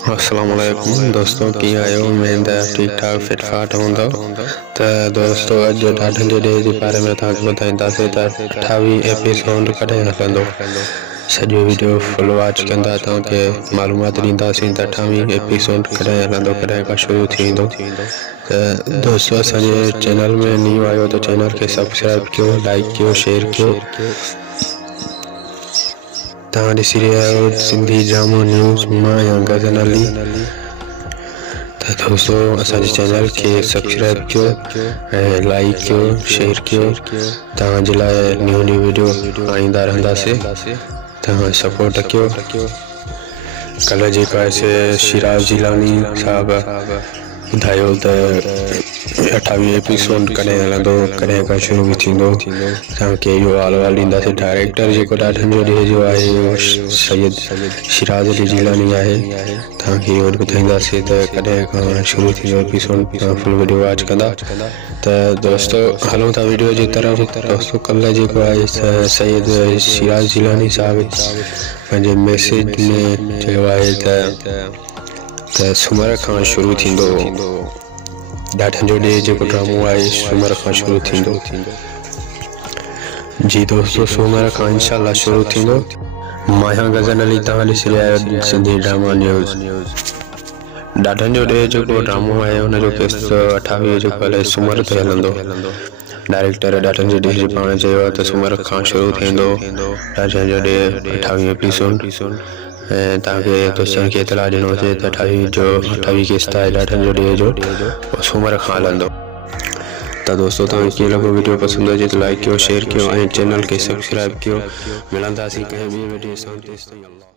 अस्सलामुअलैकुम दोस्तों की आयो उम्मीद है ठीक ठाक फिट फाट होंदो। तो दोस्तों अज ॾाढनि जे डे जे बारे में तव्हांखे ॿुधाईंदासीं त 28 एपिसोड कॾहिं हलंदो। सॼो वीडियो फुल वॉच कंदा तव्हांखे मालूमात ॾींदासीं त 28 एपिसोड कॾहिं हलंदो, कॾहिं खां शुरू थींदो। त दोस्तों असांजे चैनल में न्यू आयो तो चैनल खे सब्सक्राइब कयो, लाइक कयो, शेयर कयो। तव्हां ॾिसी रहिया आहियो सिंधी ड्रामो न्यूज़ मां या गज़न अली। तो दोस्तों असांजे चैनल के सब्सक्राइब कयो ऐं लाइक कयो, शेयर कयो। तव्हांजे लाइ न्यू वीडियो आणींदा रहंदासीं, तव्हां सपोर्ट कयो। कल्ह जेका शिराज जिलानी साहब ॿुधायो त 28 एपिसोड कॾहिं हलंदो, कॾहिं खां शुरू थींदो। तव्हांखे इहो अहवालु ॾींदासीं। डायरेक्टर जेको ॾाढनि जो ॾींहं जो आहे उहो सैयद शिराज अली जिलानी आहे। तव्हांखे इहो ॿुधाईंदासीं त कॾहिं खां शुरू थींदो एपिसोड, तव्हां फुल वीडियो वॉच कंदा। त दोस्तों हलूं था वीडियो जी तरफ़। दोस्तों कल्ह जेको आहे सैयद शिराज जिलानी साहब पंहिंजे मैसेज में चयो आहे त सूमर खां शुरू थींदो। ॾाढनि जो ॾे जेको ड्रामो आहे सूमर खां शुरू थींदो। जी दोस्तों सूमर खां इंशाल्लाह शुरू थींदो। मां गज़न अली, तव्हां ॾिसी रहिया आहियो सिंधी ड्रामा न्यूज़। ॾाढनि जो ॾे जेको ड्रामो आहे हुनजो किस्त 28 जेको हले सूमर ते हलंदो। डायरेक्टर ॾाढनि जे ॾे जे पाण चयो आहे त सूमर खां शुरू थींदो ॾाढनि जो ॾे 28 एपिसोड। ऐं तव्हांखे दोस्तनि खे इतला ॾिनोसीं त 28 किस्त आहे ॾाढनि जो ॾे जो सूमर खां हलंदो। तो दोस्तों तव्हांखे कीअं लॻो वीडियो पसंदि अचे त लाइक कयो, शेयर कयो ऐं चैनल खे सब्सक्राइब कयो। मिलंदासीं कंहिं ॿिए वीडियो सां।